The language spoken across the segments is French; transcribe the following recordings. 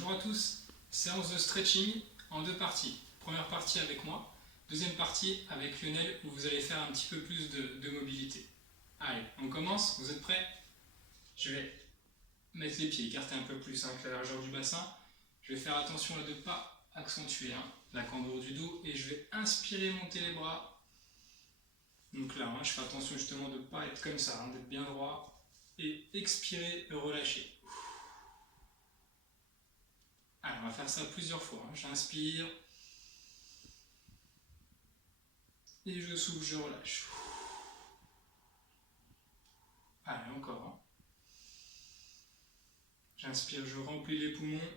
Bonjour à tous, séance de stretching en deux parties. Première partie avec moi, deuxième partie avec Lionel où vous allez faire un petit peu plus de mobilité. Allez, on commence, vous êtes prêts? Je vais mettre les pieds écartés un peu plus que la largeur du bassin. Je vais faire attention à ne pas accentuer la cambrure du dos et je vais inspirer, monter les bras. Donc là, je fais attention justement de ne pas être comme ça, d'être bien droit et expirer, relâcher. Alors, on va faire ça plusieurs fois. J'inspire et je souffle, je relâche. Allez, encore. J'inspire, je remplis les poumons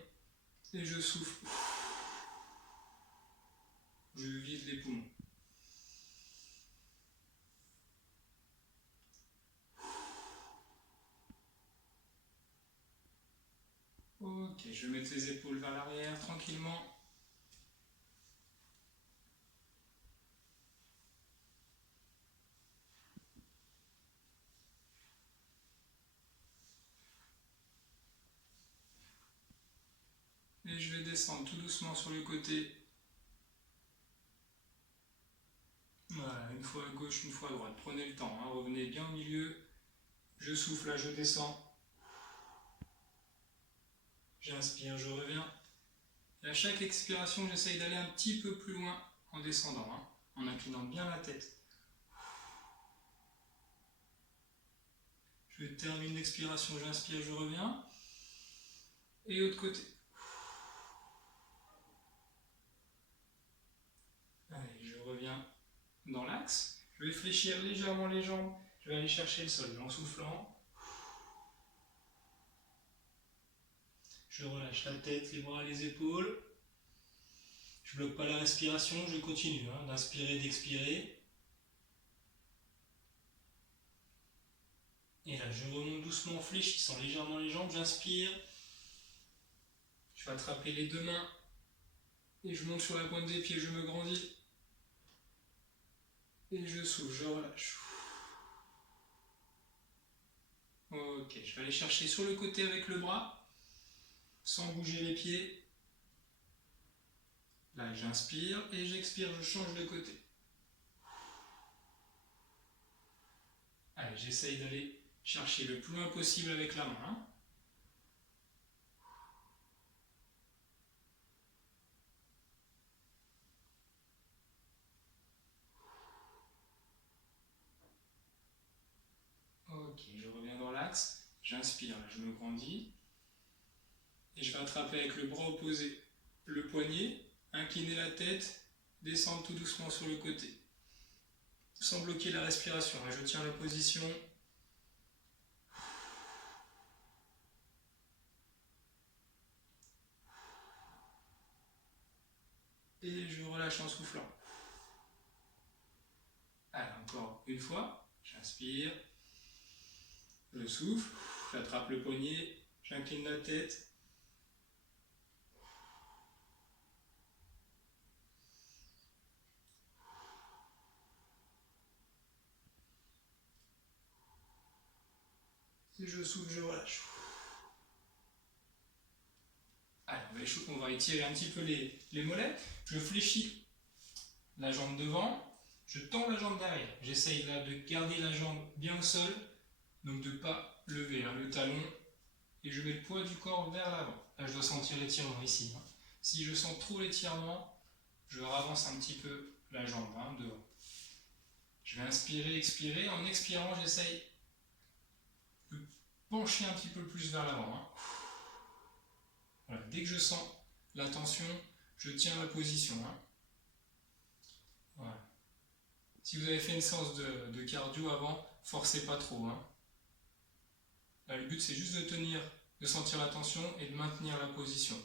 et je souffle. Je vide les poumons. Ok, je vais mettre les épaules vers l'arrière tranquillement. Et je vais descendre tout doucement sur le côté. Voilà, une fois à gauche, une fois à droite. Prenez le temps, revenez bien au milieu. Je souffle, là je descends. J'inspire, je reviens. Et à chaque expiration, j'essaye d'aller un petit peu plus loin en descendant, en inclinant bien la tête. Je termine l'expiration, j'inspire, je reviens. Et autre côté. Allez, je reviens dans l'axe. Je vais fléchir légèrement les jambes. Je vais aller chercher le sol en soufflant. Je relâche la tête, les bras, les épaules. Je ne bloque pas la respiration, je continue d'inspirer, d'expirer. Et là, je remonte doucement en fléchissant légèrement les jambes. J'inspire. Je vais attraper les deux mains. Et je monte sur la pointe des pieds, je me grandis. Et je souffle, je relâche. Ok, je vais aller chercher sur le côté avec le bras, sans bouger les pieds. Là, j'inspire et j'expire, je change de côté. Allez, j'essaye d'aller chercher le plus loin possible avec la main. Ok, je reviens dans l'axe, j'inspire, je me grandis. Et je vais attraper avec le bras opposé le poignet, incliner la tête, descendre tout doucement sur le côté. Sans bloquer la respiration, je tiens la position. Et je relâche en soufflant. Allez, encore une fois, j'inspire, je souffle, j'attrape le poignet, j'incline la tête. Et je souffle, je relâche. Allez, on va étirer un petit peu les mollets. Je fléchis la jambe devant, je tends la jambe derrière. J'essaye là de garder la jambe bien au sol, donc de ne pas lever le talon. Et je mets le poids du corps vers l'avant. Là, je dois sentir l'étirement ici. Si je sens trop l'étirement, je ravance un petit peu la jambe devant. Je vais inspirer, expirer. En expirant, j'essaye de pencher un petit peu plus vers l'avant. Voilà. Dès que je sens la tension, je tiens la position. Voilà. Si vous avez fait une séance de cardio avant, forcez pas trop. Là, le but, c'est juste de tenir, de sentir la tension et de maintenir la position.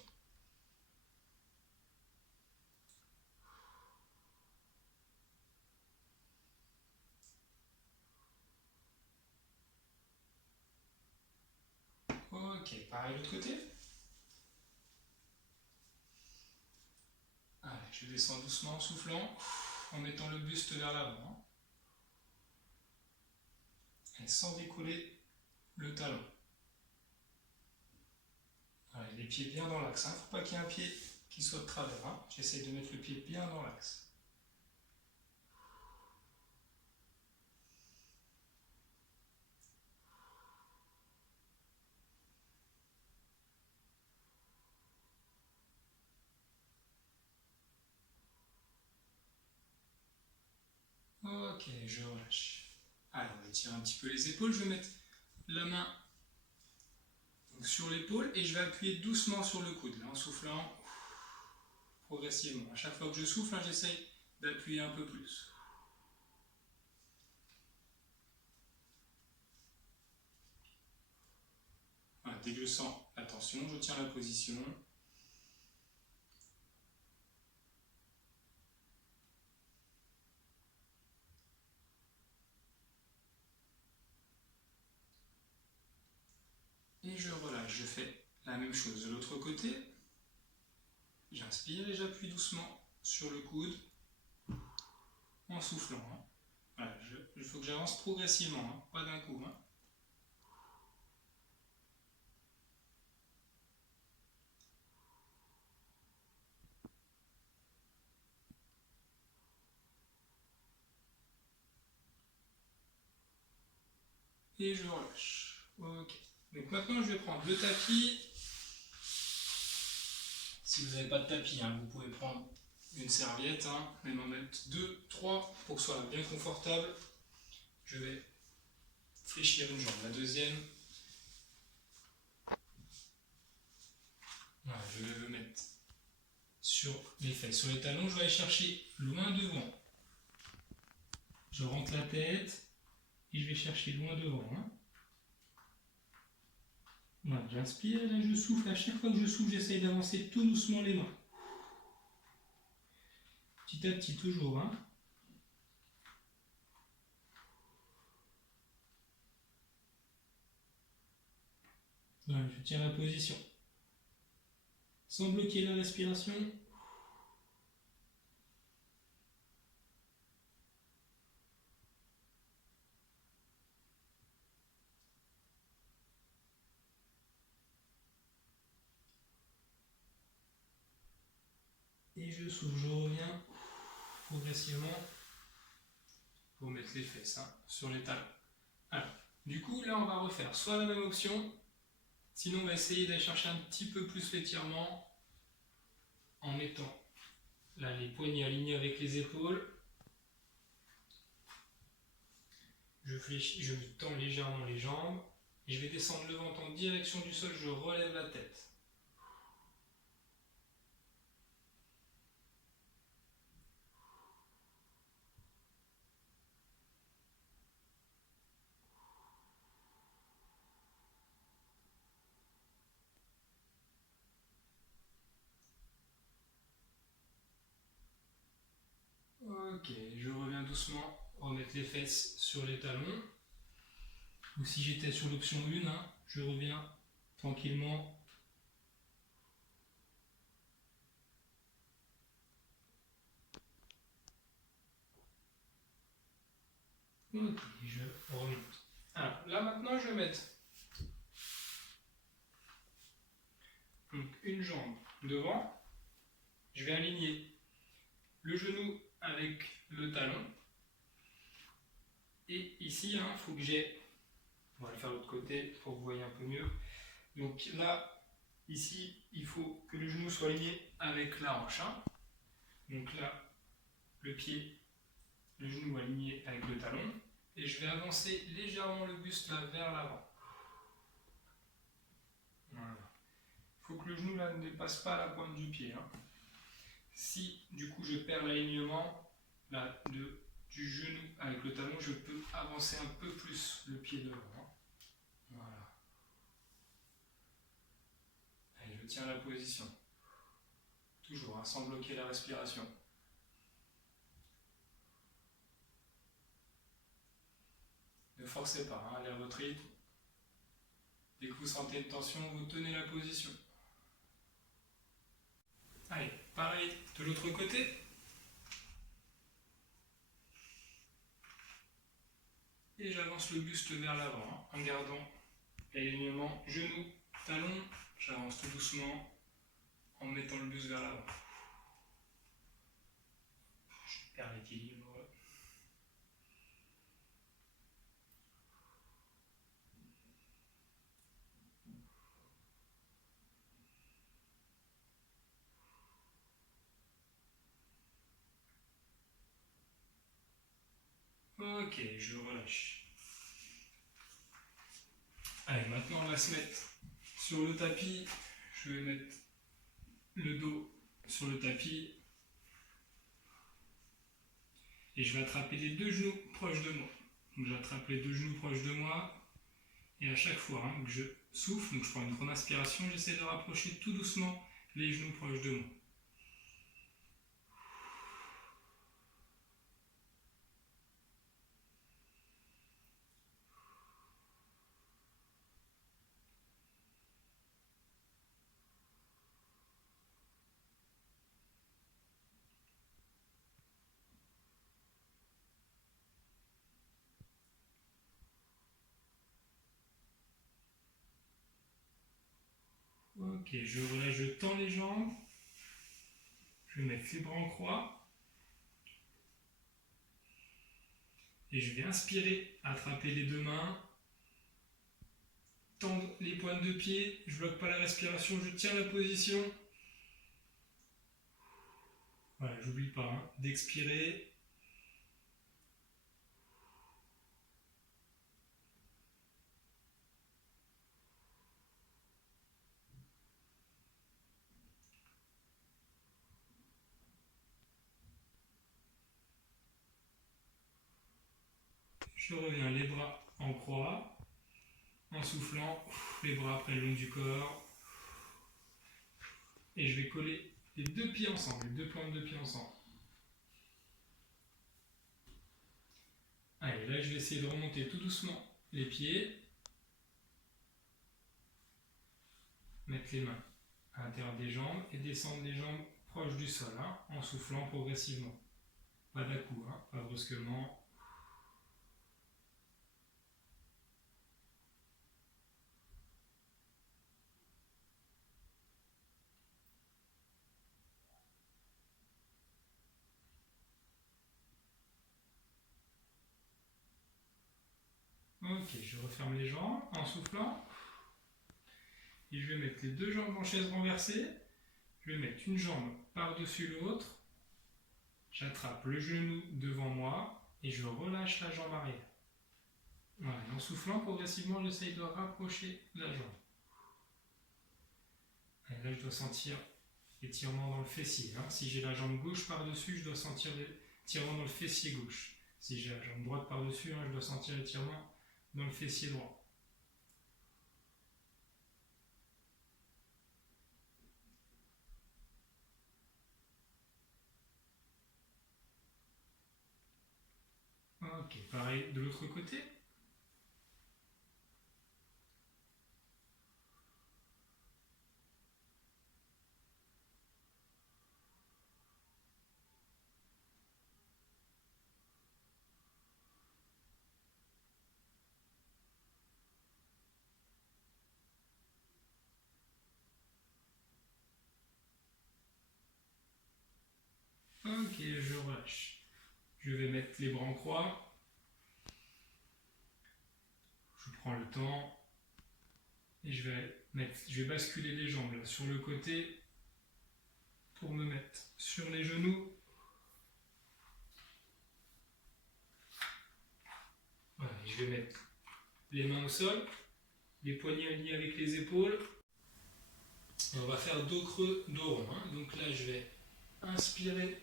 Ok, pareil de l'autre côté. Allez, je descends doucement en soufflant, en mettant le buste vers l'avant. Et sans décoller le talon. Voilà, les pieds bien dans l'axe. Il ne faut pas qu'il y ait un pied qui soit de travers. Hein. J'essaie de mettre le pied bien dans l'axe. Ok, je relâche. Alors, je tire un petit peu les épaules. Je vais mettre la main sur l'épaule et je vais appuyer doucement sur le coude, là, en soufflant progressivement. À chaque fois que je souffle, hein, j'essaye d'appuyer un peu plus. Voilà, dès que je sens la tension, je tiens la position. Et je relâche. Je fais la même chose de l'autre côté. J'inspire et j'appuie doucement sur le coude en soufflant. Hein. Voilà, il faut que j'avance progressivement, hein, pas d'un coup. Hein. Et je relâche. Ok. Donc maintenant, je vais prendre le tapis. Si vous n'avez pas de tapis, hein, vous pouvez prendre une serviette, hein, même en mettre 2, 3 pour que ce soit bien confortable. Je vais fléchir une jambe, la deuxième. Voilà, je vais le mettre sur les fesses, sur les talons. Je vais aller chercher loin devant. Je rentre la tête et je vais chercher loin devant. Hein. Voilà, j'inspire, là je souffle. À chaque fois que je souffle, j'essaye d'avancer tout doucement les mains. Petit à petit, toujours. Hein. Voilà, je tiens la position. Sans bloquer la respiration. Et je souffle, je reviens progressivement pour mettre les fesses, hein, sur les talons. Alors, du coup, là, on va refaire soit la même option, sinon on va essayer d'aller chercher un petit peu plus l'étirement en mettant là, les poignets alignés avec les épaules. Je fléchis, je tends légèrement les jambes et je vais descendre le ventre en direction du sol, je relève la tête. Ok, je reviens doucement remettre les fesses sur les talons. Ou si j'étais sur l'option 1, hein, je reviens tranquillement. Ok, je remonte. Alors là maintenant je vais mettre donc, une jambe devant. Je vais aligner le genou avec le talon. Et ici, il faut que j'ai... On va le faire de l'autre côté pour que vous voyez un peu mieux. Donc là, ici, il faut que le genou soit aligné avec la hanche. Hein. Donc là, le pied, le genou aligné avec le talon. Et je vais avancer légèrement le buste là vers l'avant. Voilà. Il faut que le genou là ne dépasse pas la pointe du pied. Hein. Si du coup je perds l'alignement là, du genou avec le talon, je peux avancer un peu plus le pied devant. Hein. Voilà. Allez, je tiens la position. Toujours, hein, sans bloquer la respiration. Ne forcez pas, hein, allez à votre rythme. Dès que vous sentez une tension, vous tenez la position. Allez, pareil de l'autre côté. Et j'avance le buste vers l'avant, hein, en gardant l'alignement genou, talon J'avance tout doucement en mettant le buste vers l'avant. Je perds l'équilibre. Ok, je relâche. Allez, maintenant on va se mettre sur le tapis. Je vais mettre le dos sur le tapis. Et je vais attraper les deux genoux proches de moi. Donc j'attrape les deux genoux proches de moi. Et à chaque fois que je souffle, donc je prends une grande inspiration, j'essaie de rapprocher tout doucement les genoux proches de moi. Ok, je relâche, je tends les jambes. Je vais mettre les bras en croix. Et je vais inspirer, attraper les deux mains. Tendre les pointes de pied. Je ne bloque pas la respiration, je tiens la position. Voilà, j'oublie pas d'expirer. Je reviens les bras en croix, en soufflant, les bras après le long du corps. Et je vais coller les deux pieds ensemble, les deux pointes de pied ensemble. Allez, là je vais essayer de remonter tout doucement les pieds. Mettre les mains à l'intérieur des jambes et descendre les jambes proches du sol, en soufflant progressivement. Pas d'un-coup, pas brusquement. Ok, je referme les jambes en soufflant. Et je vais mettre les deux jambes en chaise renversée. Je vais mettre une jambe par-dessus l'autre. J'attrape le genou devant moi et je relâche la jambe arrière. Voilà, et en soufflant progressivement, j'essaye de rapprocher la jambe. Et là, je dois sentir l'étirement dans le fessier. Si j'ai la jambe gauche par-dessus, je dois sentir l'étirement dans le fessier gauche. Si j'ai la jambe droite par-dessus, je dois sentir l'étirement dans le fessier droit. Ok, pareil de l'autre côté. Ok, je relâche. Je vais mettre les bras en croix. Je prends le temps. Et je vais basculer les jambes là, sur le côté pour me mettre sur les genoux. Voilà, je vais mettre les mains au sol, les poignets alignés avec les épaules. Et on va faire dos creux, dos rond. Donc là, je vais inspirer,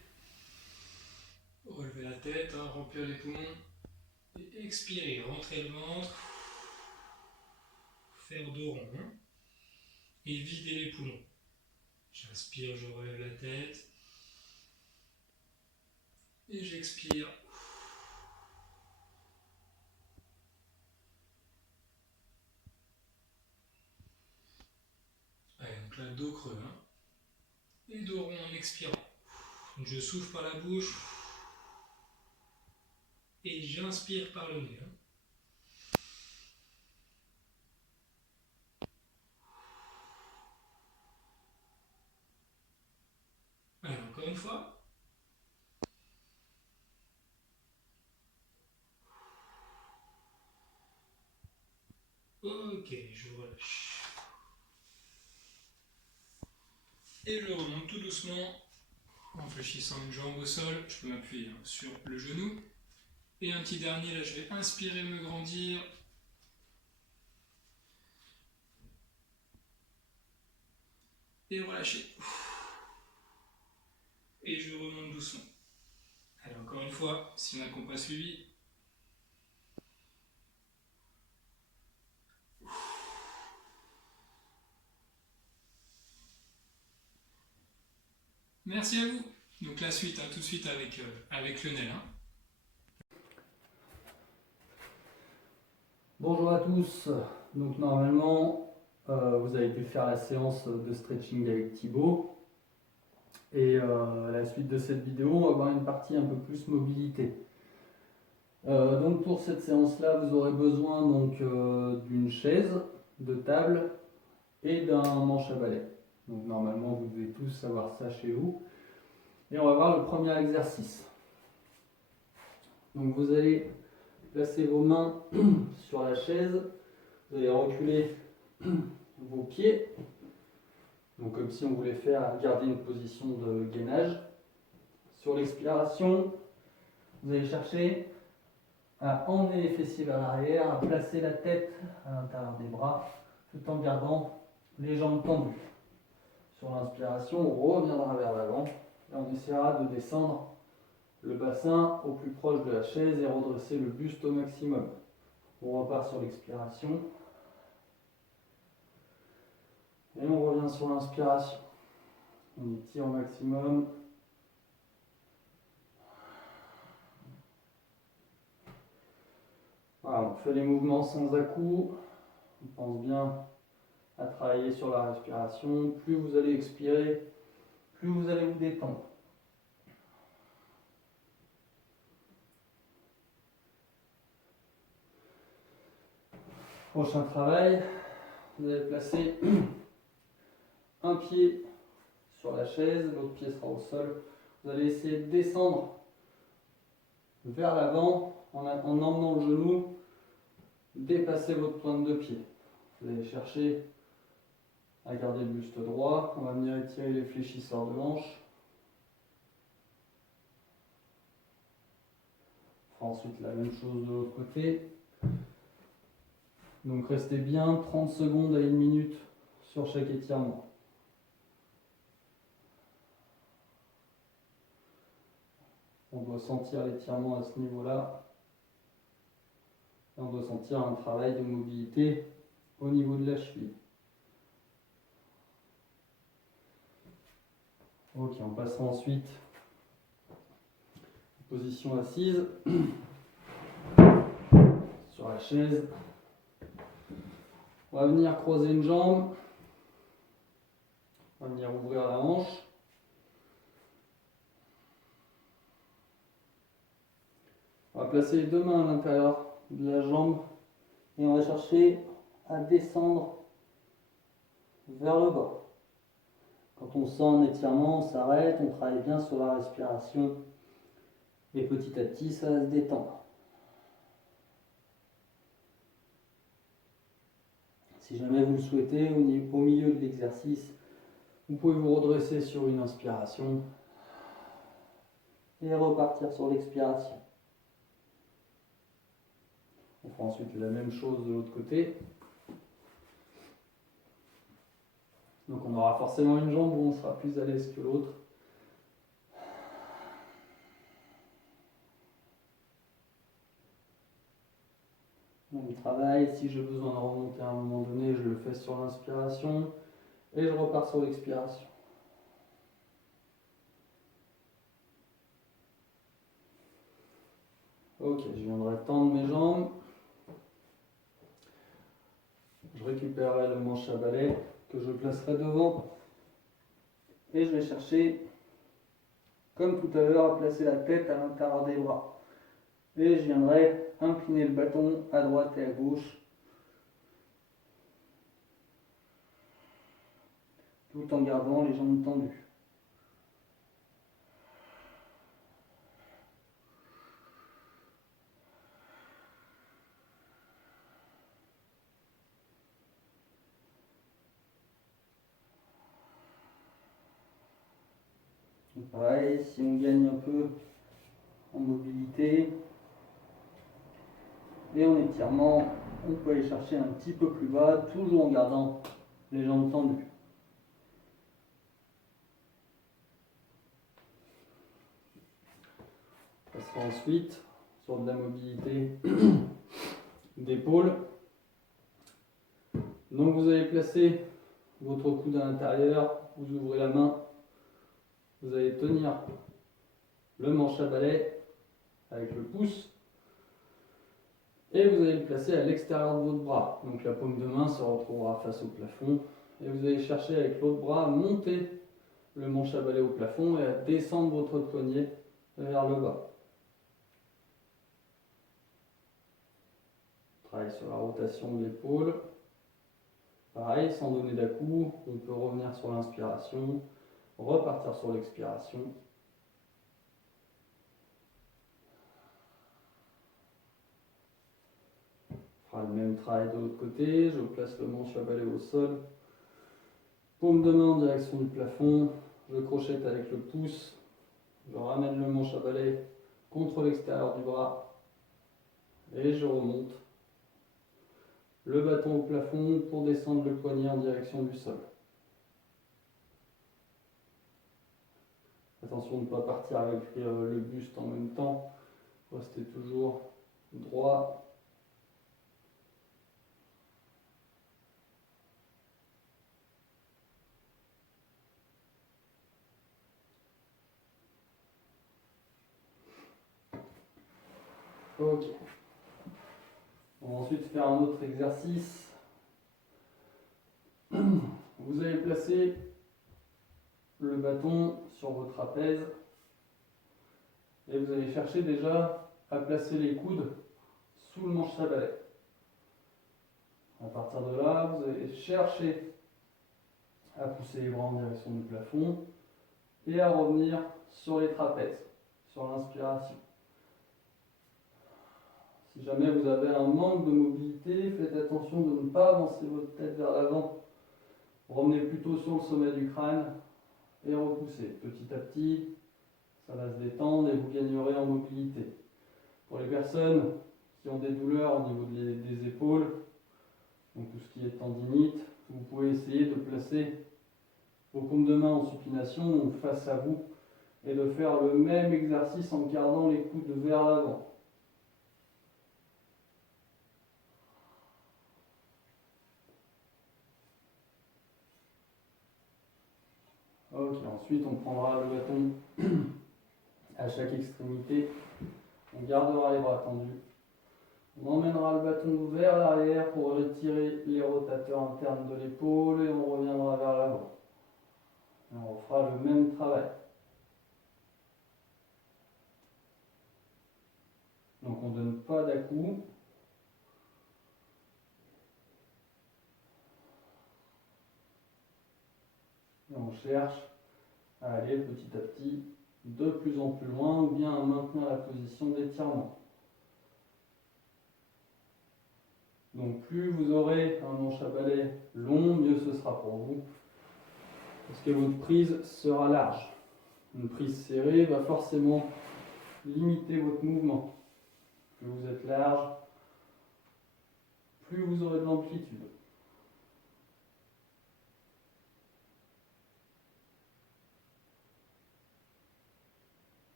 relever la tête, remplir les poumons. Et expirer, rentrer le ventre. Faire dos rond. Et vider les poumons. J'inspire, je relève la tête. Et j'expire. Allez, donc là, dos creux. Et dos rond en expirant. Donc je souffle par la bouche. Et j'inspire par le nez. une fois. Ok, je relâche. Et je remonte tout doucement en fléchissant une jambe au sol. Je peux m'appuyer sur le genou. Et un petit dernier, là je vais inspirer, me grandir. Et relâcher. Et je remonte doucement. Allez, encore une fois, si on n'a pas suivi. Merci à vous. Donc la suite, tout de suite avec Lionel. Bonjour à tous. Donc normalement, vous avez pu faire la séance de stretching avec Thibaut. Et à la suite de cette vidéo, on va voir une partie un peu plus mobilité. Donc pour cette séance-là, vous aurez besoin d'une chaise, de table et d'un manche à balai. Donc normalement, vous devez tous savoir ça chez vous. Et on va voir le premier exercice. Donc vous allez placer vos mains sur la chaise, vous allez reculer vos pieds, donc comme si on voulait garder une position de gainage. Sur l'expiration, vous allez chercher à emmener les fessiers vers l'arrière, à placer la tête à l'intérieur des bras, tout en gardant les jambes tendues. Sur l'inspiration, on reviendra vers l'avant et on essaiera de descendre le bassin au plus proche de la chaise et redresser le buste au maximum. On repart sur l'expiration. Et on revient sur l'inspiration. On étire au maximum. Voilà, on fait les mouvements sans à-coups. On pense bien à travailler sur la respiration. Plus vous allez expirer, plus vous allez vous détendre. Prochain travail, vous allez placer un pied sur la chaise, l'autre pied sera au sol. Vous allez essayer de descendre vers l'avant en emmenant le genou dépasser votre pointe de pied. Vous allez chercher à garder le buste droit. On va venir étirer les fléchisseurs de hanche. On fera ensuite la même chose de l'autre côté. Donc restez bien 30 secondes à 1 minute sur chaque étirement. On doit sentir l'étirement à ce niveau-là. Et on doit sentir un travail de mobilité au niveau de la cheville. Ok, on passera ensuite en position assise sur la chaise. On va venir croiser une jambe. On va venir ouvrir la hanche. On va placer les deux mains à l'intérieur de la jambe et on va chercher à descendre vers le bas. Quand on sent un étirement, on s'arrête, on travaille bien sur la respiration et petit à petit ça va se détendre. Si jamais vous le souhaitez, au milieu de l'exercice, vous pouvez vous redresser sur une inspiration et repartir sur l'expiration. On fera ensuite la même chose de l'autre côté. Donc on aura forcément une jambe où on sera plus à l'aise que l'autre. Même travail, si j'ai besoin de remonter à un moment donné, je le fais sur l'inspiration et je repars sur l'expiration. Ok, je viendrai tendre mes jambes. Je récupérerai le manche à balai que je placerai devant et je vais chercher, comme tout à l'heure, à placer la tête à l'intérieur des bras. Et je viendrai incliner le bâton à droite et à gauche, tout en gardant les jambes tendues. Donc pareil, si on gagne un peu en mobilité et en étirement, on peut aller chercher un petit peu plus bas, toujours en gardant les jambes tendues. On passera ensuite sur de la mobilité d'épaule. Donc vous allez placer votre coude à l'intérieur, vous ouvrez la main, vous allez tenir le manche à balai avec le pouce et vous allez le placer à l'extérieur de votre bras. Donc la paume de main se retrouvera face au plafond et vous allez chercher avec l'autre bras à monter le manche à balai au plafond et à descendre votre poignet vers le bas. Travaille sur la rotation de l'épaule. Pareil, sans donner d'à-coup, on peut revenir sur l'inspiration, repartir sur l'expiration. On fera le même travail de l'autre côté. Je place le manche à balai au sol. Paume de main en direction du plafond. Je crochette avec le pouce. Je ramène le manche à balai contre l'extérieur du bras. Et je remonte le bâton au plafond pour descendre le poignet en direction du sol. Attention de ne pas partir avec le buste en même temps. Restez toujours droit. Ok. On va ensuite faire un autre exercice. Vous allez placer le bâton sur vos trapèzes et vous allez chercher déjà à placer les coudes sous le manche à balai. À partir de là, vous allez chercher à pousser les bras en direction du plafond et à revenir sur les trapèzes, sur l'inspiration. Si jamais vous avez un manque de mobilité, faites attention de ne pas avancer votre tête vers l'avant. Revenez plutôt sur le sommet du crâne et repoussez. Petit à petit, ça va se détendre et vous gagnerez en mobilité. Pour les personnes qui ont des douleurs au niveau des épaules, donc tout ce qui est tendinite, vous pouvez essayer de placer vos paumes de main en supination, donc face à vous, et de faire le même exercice en gardant les coudes vers l'avant. Ok, ensuite on prendra le bâton à chaque extrémité, on gardera les bras tendus, on emmènera le bâton vers l'arrière pour retirer les rotateurs internes de l'épaule et on reviendra vers l'avant. Et on fera le même travail. Donc on ne donne pas d'à-coup. Et on cherche à aller petit à petit de plus en plus loin ou bien à maintenir la position d'étirement. Donc plus vous aurez un manche à balai long, mieux ce sera pour vous. Parce que votre prise sera large. Une prise serrée va forcément limiter votre mouvement. Plus vous êtes large, plus vous aurez de l'amplitude.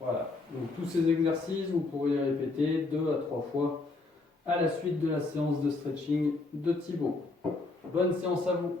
Voilà, donc tous ces exercices, vous pourrez les répéter 2 à 3 fois à la suite de la séance de stretching de Thibaut. Bonne séance à vous!